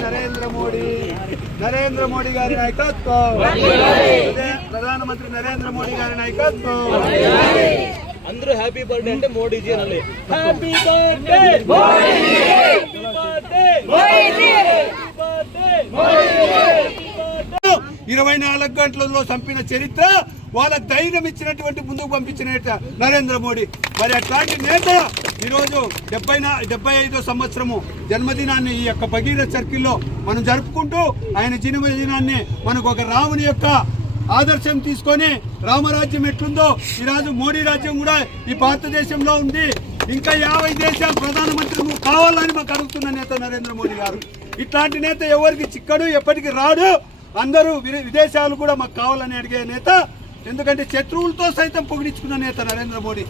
ನರೇಂದ್ರ ಮೋದಿ ನರೇಂದ್ರ ಮೋದಿ ಗಾರಿ ಪ್ರಧಾನಮಂತ್ರಿ ನರೇಂದ್ರ ಮೋದಿ ಗಾರಿ ಅಂದ್ರೆ happy birthday ಅಂತ ಮೋಡಿಜಿ ಅಲ್ಲಿ ಹ್ಯಾಪಿ ಬರ್ಡೇ ఇరవై నాలుగు గంటలలో చంపిన చరిత్ర వాళ్ళ ధైర్యం ఇచ్చినటువంటి ముందుకు పంపించిన నరేంద్ర మోడీ. మరి అట్లాంటి నేత ఈరోజు డెబ్బై డెబ్బై ఐదో సంవత్సరము జన్మదినాన్ని ఈ యొక్క భగీరథ సర్కిల్లో మనం జరుపుకుంటూ ఆయన జన్మదినాన్ని మనకు ఒక రాముని యొక్క ఆదర్శం తీసుకొని రామరాజ్యం ఎట్లుందో ఈరోజు మోడీ రాజ్యం కూడా ఈ భారతదేశంలో ఉంది. ఇంకా యాభై దేశాలు ప్రధానమంత్రి నువ్వు కావాలని మాకు అడుగుతున్న నేత నరేంద్ర మోడీ గారు. ఇట్లాంటి నేత ఎవరికి చిక్కడు ఎప్పటికీ రాడు అందరూ విదే- విదేశాలు కూడా మాకు కావాలని అడిగే నేత ఎందుకంటే శత్రువులతో సైతం పొగిడించుకున్న నేత నరేంద్ర మోడీ.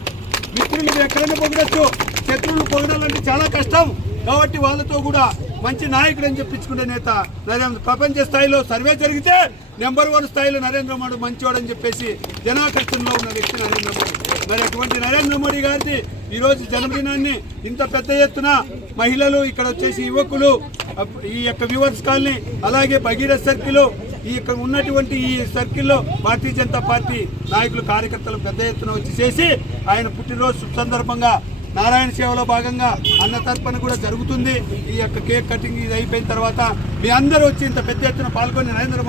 మిత్రులు ఎక్కడైనా పొగిడచ్చు. శత్రువులు పొగడాలంటే చాలా కష్టం. కాబట్టి వాళ్ళతో కూడా మంచి నాయకుడు అని చెప్పించుకునే నేత నరేంద్ర ప్రపంచ స్థాయిలో సర్వే జరిగితే నెంబర్ వన్ స్థాయిలో నరేంద్ర మోడీ మంచివాడని చెప్పేసి జనాకర్షణలో ఉన్న వ్యక్తి నరేంద్ర మోడీ. మరి అటువంటి నరేంద్ర మోడీ గారిది ఈరోజు జన్మదినాన్ని ఇంత పెద్ద ఎత్తున మహిళలు ఇక్కడ వచ్చేసి యువకులు ఈ యొక్క వ్యూవర్స్ కాలనీ అలాగే భగీరథ సర్కిల్ ఈ యొక్క ఉన్నటువంటి ఈ సర్కిల్లో భారతీయ జనతా పార్టీ నాయకులు కార్యకర్తలు పెద్ద ఎత్తున వచ్చి చేసి ఆయన పుట్టినరోజు సందర్భంగా నారాయణ సేవలో భాగంగా అన్న తర్పణ కూడా జరుగుతుంది. ఈ యొక్క కేక్ కటింగ్ ఇది అయిపోయిన తర్వాత మీ అందరూ వచ్చి ఇంత పెద్ద ఎత్తున పాల్గొని నరేంద్ర